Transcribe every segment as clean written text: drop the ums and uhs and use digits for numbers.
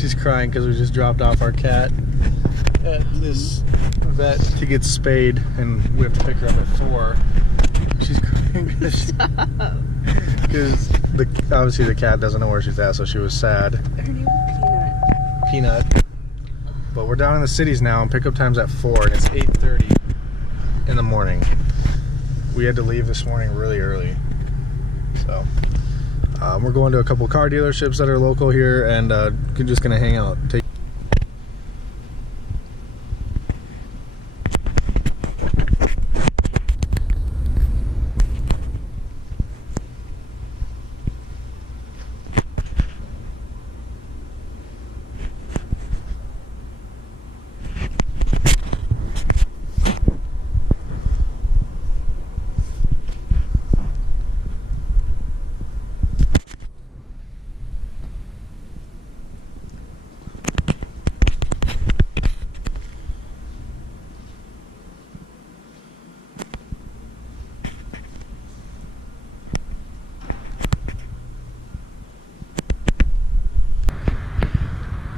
She's crying because we just dropped off our cat at this vet to get spayed, and we have to pick her up at 4. She's crying because obviously the cat doesn't know where she's at, so she was sad. Her name is Peanut. But we're down in the cities now, and pickup time's at 4, and it's 8:30 in the morning. We had to leave this morning really early, so we're going to a couple car dealerships that are local here, and just gonna hang out.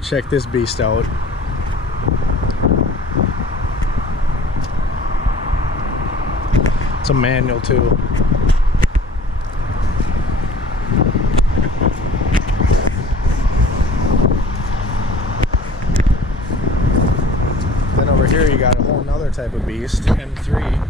Check this beast out. It's a manual too. Then over here you got a whole nother type of beast, M3.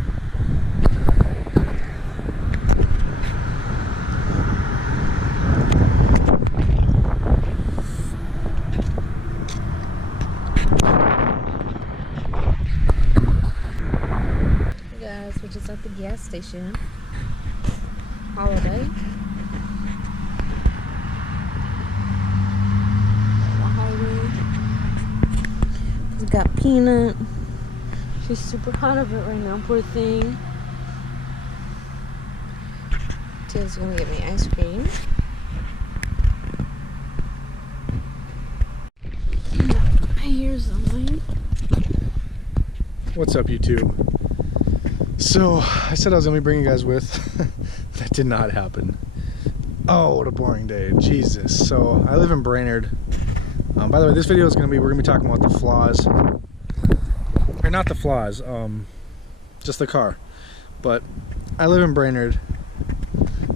We're just at the gas station. Holiday. We got Peanut. She's super hot of it right now, poor thing. Taylor's gonna get me ice cream. I hear something. What's up, YouTube? So, I said I was going to be bringing you guys with. That did not happen. Oh, what a boring day. Jesus. So, I live in Brainerd. By the way, this video is going to be, we're going to be talking about the flaws. Or not the flaws, just the car. But, I live in Brainerd.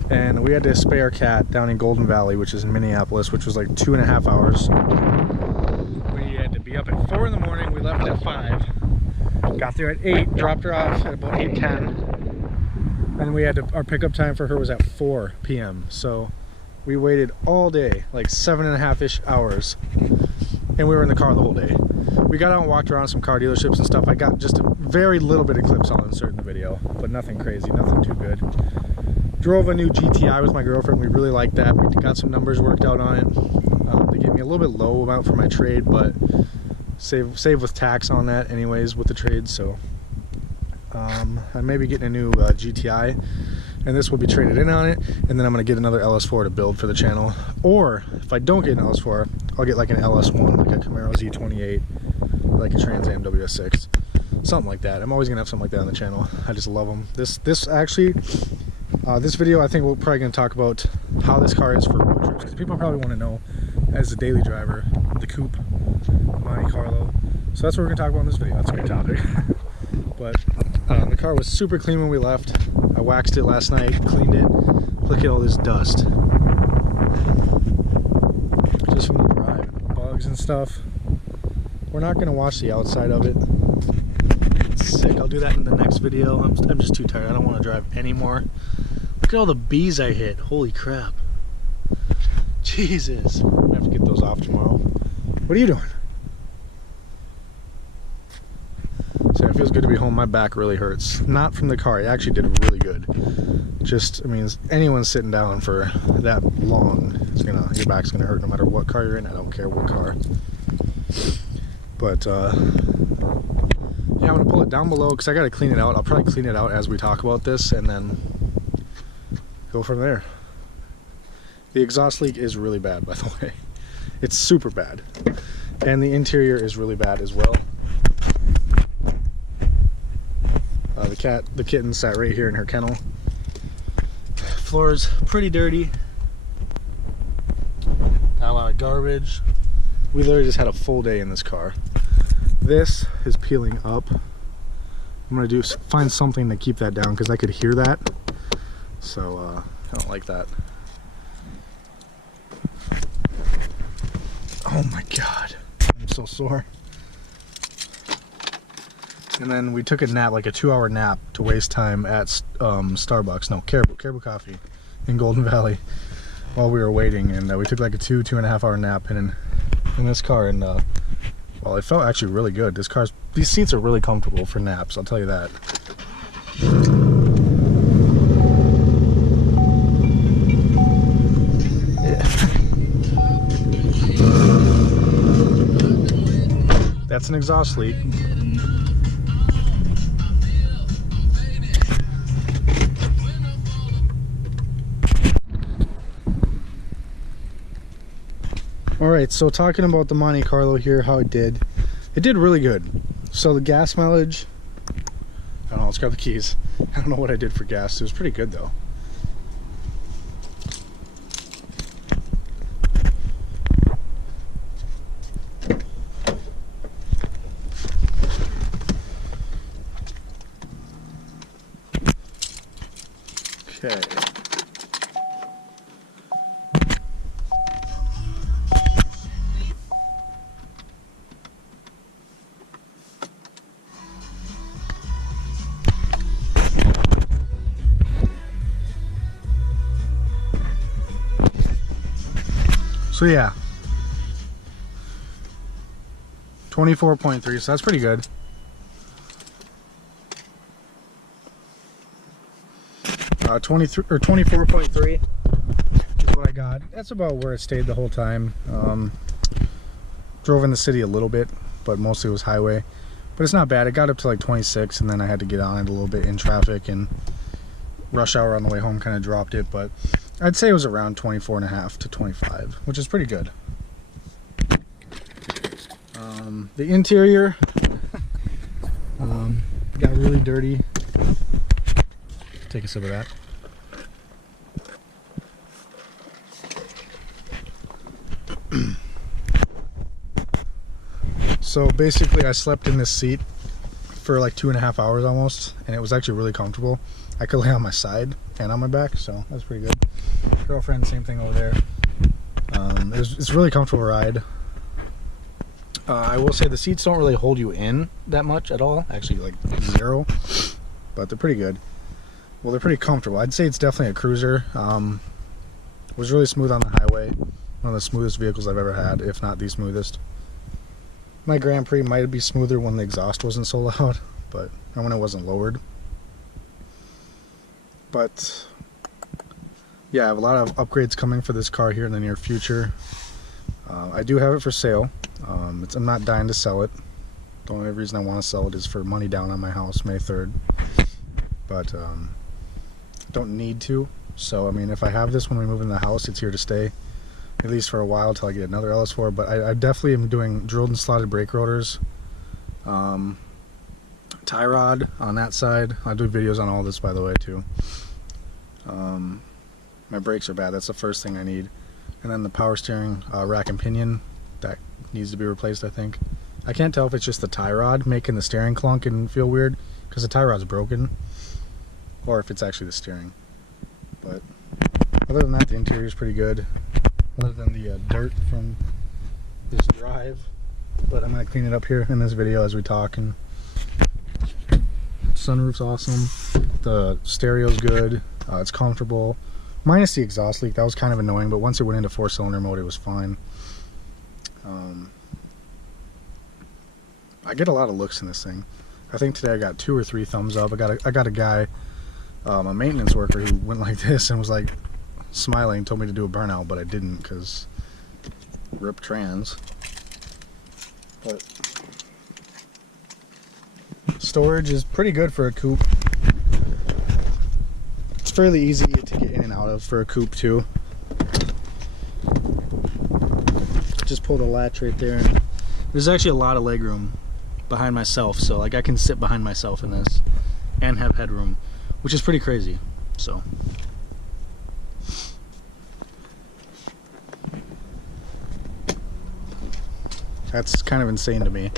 And we had to spay our cat down in Golden Valley, which is in Minneapolis, which was like 2.5 hours. We had to be up at 4 in the morning. We left at 5. Got there at 8, dropped her off at about 8:10, and we had to, our pickup time for her was at 4 p.m. So we waited all day, like 7.5-ish hours, and we were in the car the whole day. We got out and walked around some car dealerships and stuff. I got just a very little bit of clips I'll insert in the video, but nothing crazy, nothing too good. Drove a new GTI with my girlfriend. We really liked that. We got some numbers worked out on it. They gave me a little bit low amount for my trade, but save with tax on that anyways with the trade. So I may be getting a new GTI, and this will be traded in on it, and then I'm going to get another LS4 to build for the channel. Or if I don't get an LS4, I'll get like an LS1, like a Camaro Z28, like a Trans Am WS6, something like that. I'm always going to have something like that on the channel. I just love them. This video, I think we're probably going to talk about how this car is for road trips, because people probably want to know, as a daily driver, the coupe, Monte Carlo. So that's what we're going to talk about in this video. That's a great topic. But the car was super clean when we left. I waxed it last night, cleaned it. Look at all this dust. Just from the drive, bugs and stuff. We're not going to watch the outside of it. It's sick. I'll do that in the next video. I'm just too tired. I don't want to drive anymore. Look at all the bees I hit. Holy crap. Jesus. I'm going to have to get those off tomorrow. What are you doing? So it feels good to be home. My back really hurts. Not from the car. It actually did really good. Just, I mean, anyone sitting down for that long, your back's gonna hurt no matter what car you're in. I don't care what car. But yeah, I'm gonna pull it down below because I gotta clean it out. I'll probably clean it out as we talk about this, and then go from there. The exhaust leak is really bad, by the way. It's super bad. And the interior is really bad as well. The kitten sat right here in her kennel. Floor's pretty dirty. Got a lot of garbage. We literally just had a full day in this car. This is peeling up. I'm gonna find something to keep that down because I could hear that. So I don't like that. Oh my god, I'm so sore. And then we took a nap, like a 2-hour nap, to waste time at Starbucks. No, Caribou Coffee in Golden Valley while we were waiting. And we took like a 2.5 hour nap in this car. And well, it felt actually really good. These seats are really comfortable for naps, I'll tell you that. Yeah. That's an exhaust leak. Alright, so talking about the Monte Carlo here, how it did really good. So the gas mileage, I don't know, let's grab the keys. I don't know what I did for gas. It was pretty good though. Okay. So yeah, 24.3, so that's pretty good. 23 or 24.3 is what I got. That's about where it stayed the whole time. Drove in the city a little bit, but mostly it was highway. But it's not bad. It got up to like 26, and then I had to get on it a little bit in traffic, and rush hour on the way home kind of dropped it, but I'd say it was around 24.5 to 25, which is pretty good. The interior got really dirty. Take a sip of that. So basically I slept in this seat for like 2.5 hours almost, and it was actually really comfortable. I could lay on my side and on my back, so that's pretty good. Girlfriend, same thing over there. It's a really comfortable ride. I will say the seats don't really hold you in that much at all, actually like 0, but they're pretty good. Well, they're pretty comfortable. I'd say it's definitely a cruiser. Was really smooth on the highway. One of the smoothest vehicles I've ever had, if not the smoothest. My Grand Prix might be smoother when the exhaust wasn't so loud, but or when it wasn't lowered. But yeah, I have a lot of upgrades coming for this car here in the near future. I do have it for sale. I'm not dying to sell it. The only reason I want to sell it is for money down on my house May 3rd. But don't need to. So I mean, if I have this when we move in the house, it's here to stay, at least for a while till I get another LS4. But I definitely am doing drilled and slotted brake rotors, tie rod on that side. I do videos on all this, by the way, too. My brakes are bad. That's the first thing I need. And then the power steering rack and pinion, that needs to be replaced, I think. I can't tell if it's just the tie rod making the steering clunk and feel weird, because the tie rod's broken, or if it's actually the steering. But other than that, the interior is pretty good, other than the dirt from this drive. But I'm going to clean it up here in this video as we talk. And sunroof's awesome, the stereo's good, it's comfortable, minus the exhaust leak. That was kind of annoying, but once it went into 4-cylinder mode, it was fine. I get a lot of looks in this thing. I think today I got 2 or 3 thumbs up. I got a guy, a maintenance worker, who went like this and was like smiling, told me to do a burnout, but I didn't because rip trans. But storage is pretty good for a coupe. It's fairly easy to get in and out of for a coupe too. Just pull the latch right there, and there's actually a lot of leg room behind myself, so like I can sit behind myself in this and have headroom, which is pretty crazy. So That's kind of insane to me.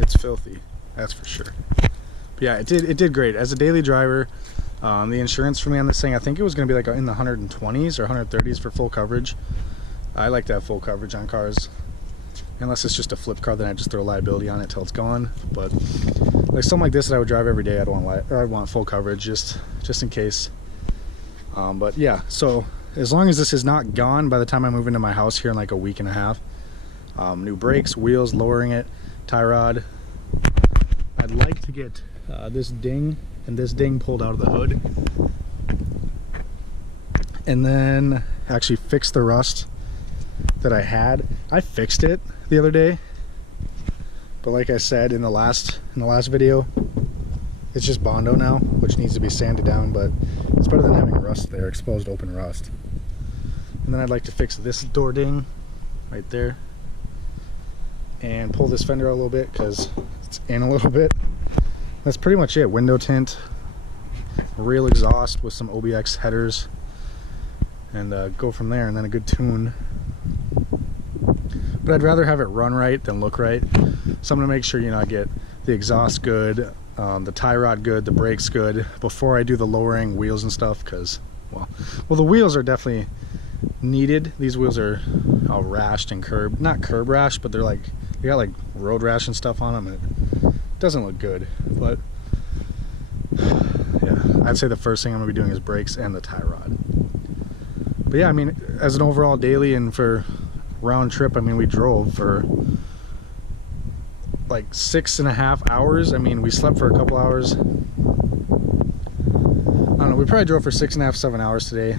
It's filthy, that's for sure. But yeah, it did great. As a daily driver, the insurance for me on this thing, I think it was going to be like in the 120s or 130s for full coverage. I like to have full coverage on cars. Unless it's just a flip car, then I just throw liability on it till it's gone. But like something like this that I would drive every day, I'd want full coverage just in case. But yeah, so as long as this is not gone by the time I move into my house here in like a week and a half, new brakes, wheels, lowering it, tie rod. I'd like to get this ding and this ding pulled out of the hood, and then actually fix the rust that I had. I fixed it the other day, but like I said in the last video, it's just Bondo now, which needs to be sanded down, but it's better than having rust there, exposed open rust. And then I'd like to fix this door ding right there and pull this fender out a little bit because it's in a little bit. That's pretty much it. Window tint, real exhaust with some OBX headers, and go from there, and then a good tune. But I'd rather have it run right than look right, so I'm gonna make sure, you know, I get the exhaust good, the tie rod good, the brakes good before I do the lowering wheels and stuff, because well the wheels are definitely needed. These wheels are all rashed and not curb rash, but they're like, they got like road rash and stuff on them, and it doesn't look good. But yeah, I'd say the first thing I'm gonna be doing is brakes and the tie rod. But yeah, I mean, as an overall daily and for round trip, I mean, we drove for like 6.5 hours. I mean, we slept for a couple hours. I don't know, we probably drove for 6.5, 7 hours today,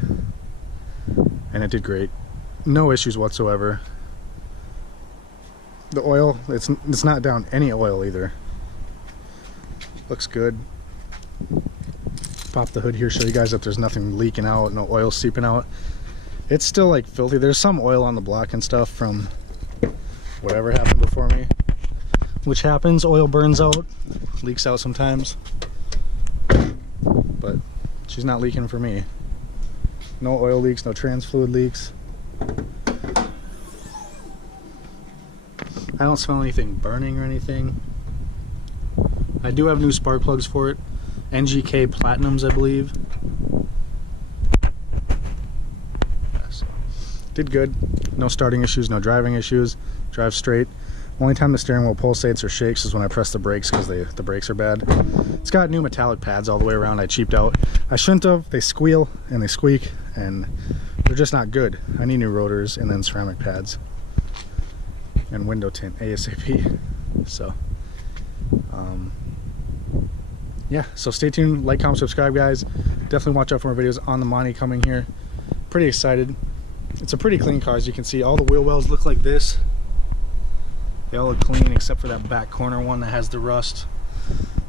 and it did great. No issues whatsoever. The oil, it's not down any oil either. Looks good. Pop the hood here, show you guys that there's nothing leaking out, no oil seeping out. It's still like filthy. There's some oil on the block and stuff from whatever happened before me, which happens. Oil burns out, leaks out sometimes, but she's not leaking for me. No oil leaks, no trans fluid leaks. I don't smell anything burning or anything. I do have new spark plugs for it, NGK Platinums, I believe. Did good. No starting issues, no driving issues. Drive straight. Only time the steering wheel pulsates or shakes is when I press the brakes, because the brakes are bad. It's got new metallic pads all the way around. I cheaped out. I shouldn't have. They squeal and they squeak, and they're just not good. I need new rotors and then ceramic pads and window tint ASAP. So yeah, so stay tuned, like, comment, subscribe, guys. Definitely watch out for more videos on the Monte coming here. Pretty excited. It's a pretty clean car, as you can see. All the wheel wells look like this. They all look clean except for that back corner one that has the rust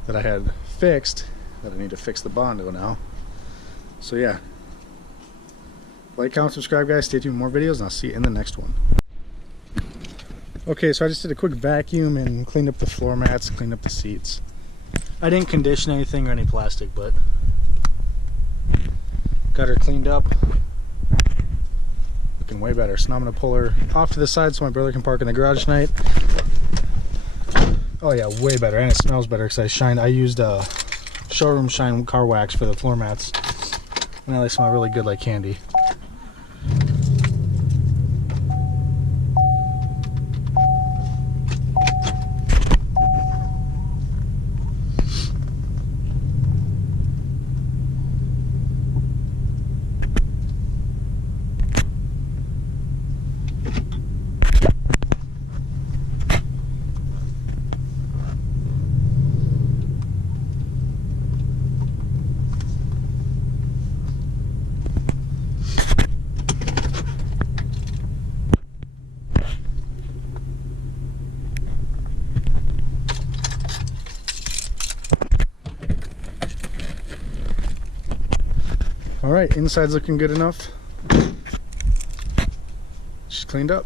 that I had fixed, that I need to fix the Bondo now. So yeah, like, comment, subscribe, guys. Stay tuned for more videos, and I'll see you in the next one. Okay, so I just did a quick vacuum and cleaned up the floor mats, cleaned up the seats. I didn't condition anything or any plastic, but got her cleaned up. Looking way better. So now I'm going to pull her off to the side so my brother can park in the garage tonight. Oh yeah, way better, and it smells better because I used showroom shine car wax for the floor mats. Now they smell really good, like candy. All right, inside's looking good enough. She's cleaned up.